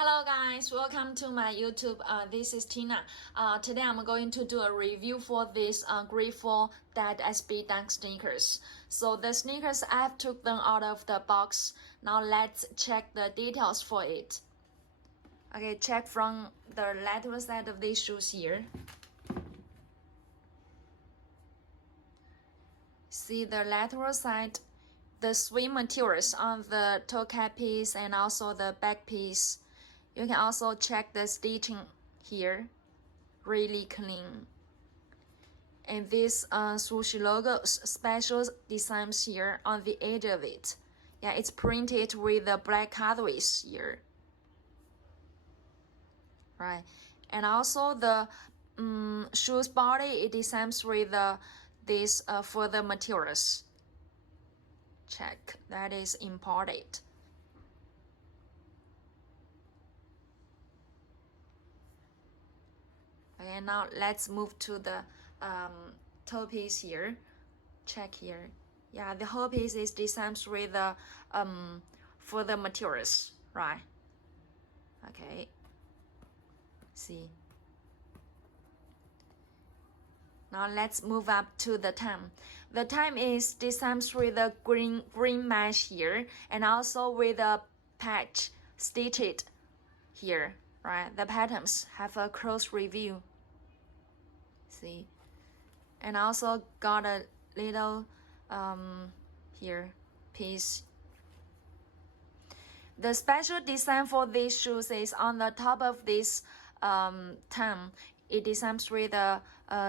Hello guys, welcome to my YouTube. This is Tina. Today I'm going to do a review for this grade 4 Dead SB Dunk sneakers. So the sneakers, I've took them out of the box. Now let's check the details for it. Okay, check from the lateral side of these shoes here. See the lateral side, the swing materials on the toe cap piece and also the back piece. You can also check the stitching here, really clean. And this sushi logo special designs here on the edge of it. Yeah, it's printed with the black colorways here. Right, and also the shoes body, it designs with this further materials. Check, that is imported. Okay, now let's move to the toe piece here. Check here. Yeah, the whole piece is designed with the further materials, right? Okay. See. Now let's move up to the time. The time is designed with the green mesh here, and also with a patch stitched here, right? The patterns have a close review. See, and also got a little here piece. The special design for these shoes is on the top of this tongue. It designs with a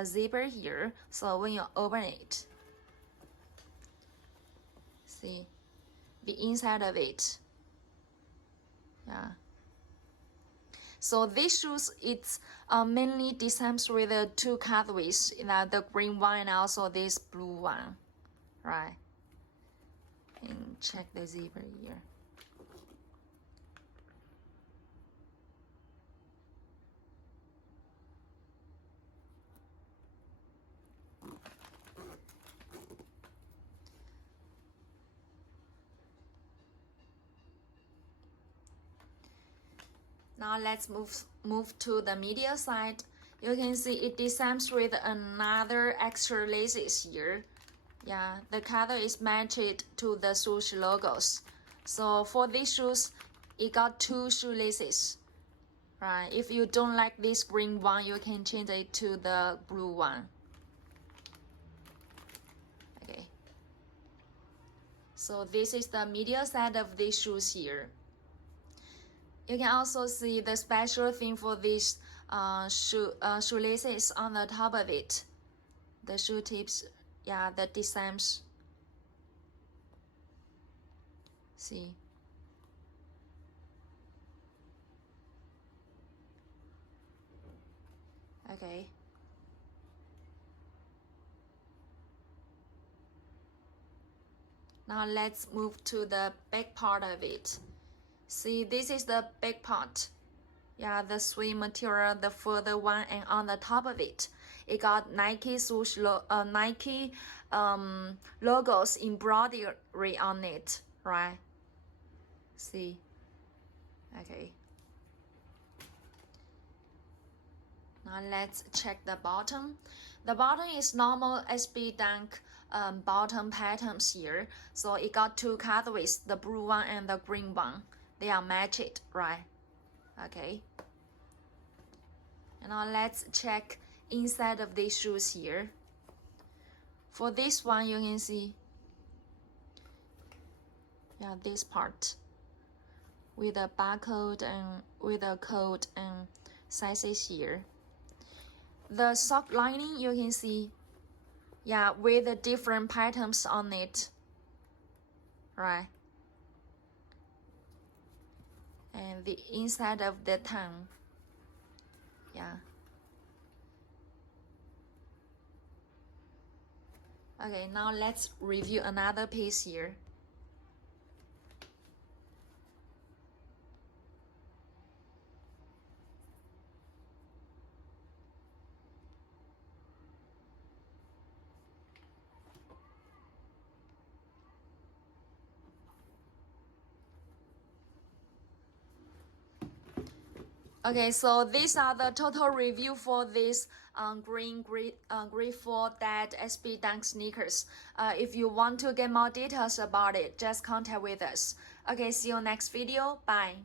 zipper here, so when you open it, see the inside of it. Yeah. So these shoes, it's mainly designed with the two colorways, the green one and also this blue one, right? And check the zipper here. Now let's move to the medial side. You can see it designs with another extra laces here. Yeah, the color is matched to the sushi logos. So for these shoes, it got two shoelaces. Right, if you don't like this green one, you can change it to the blue one. Okay. So this is the medial side of these shoes here. You can also see the special thing for these shoelaces on the top of it. The shoe tips, yeah, the designs. See. Okay. Now let's move to the back part of it. See, this is the back part. Yeah, the swing material, the further one, and on the top of it, it got Nike logos embroidery on it, right? See, okay. Now let's check the bottom. The bottom is normal SB Dunk bottom patterns here. So it got two colorways, the blue one and the green one. They are matched, right? Okay. And now let's check inside of these shoes here. For this one, you can see, yeah, this part with a barcode and with a code and sizes here. The sock lining, you can see, yeah, with the different patterns on it, right? And the inside of the tongue, yeah. Okay, now let's review another piece here. Okay, so these are the total review for this green grateful dead SB Dunk sneakers. If you want to get more details about it, just contact with us. Okay, see you next video. Bye.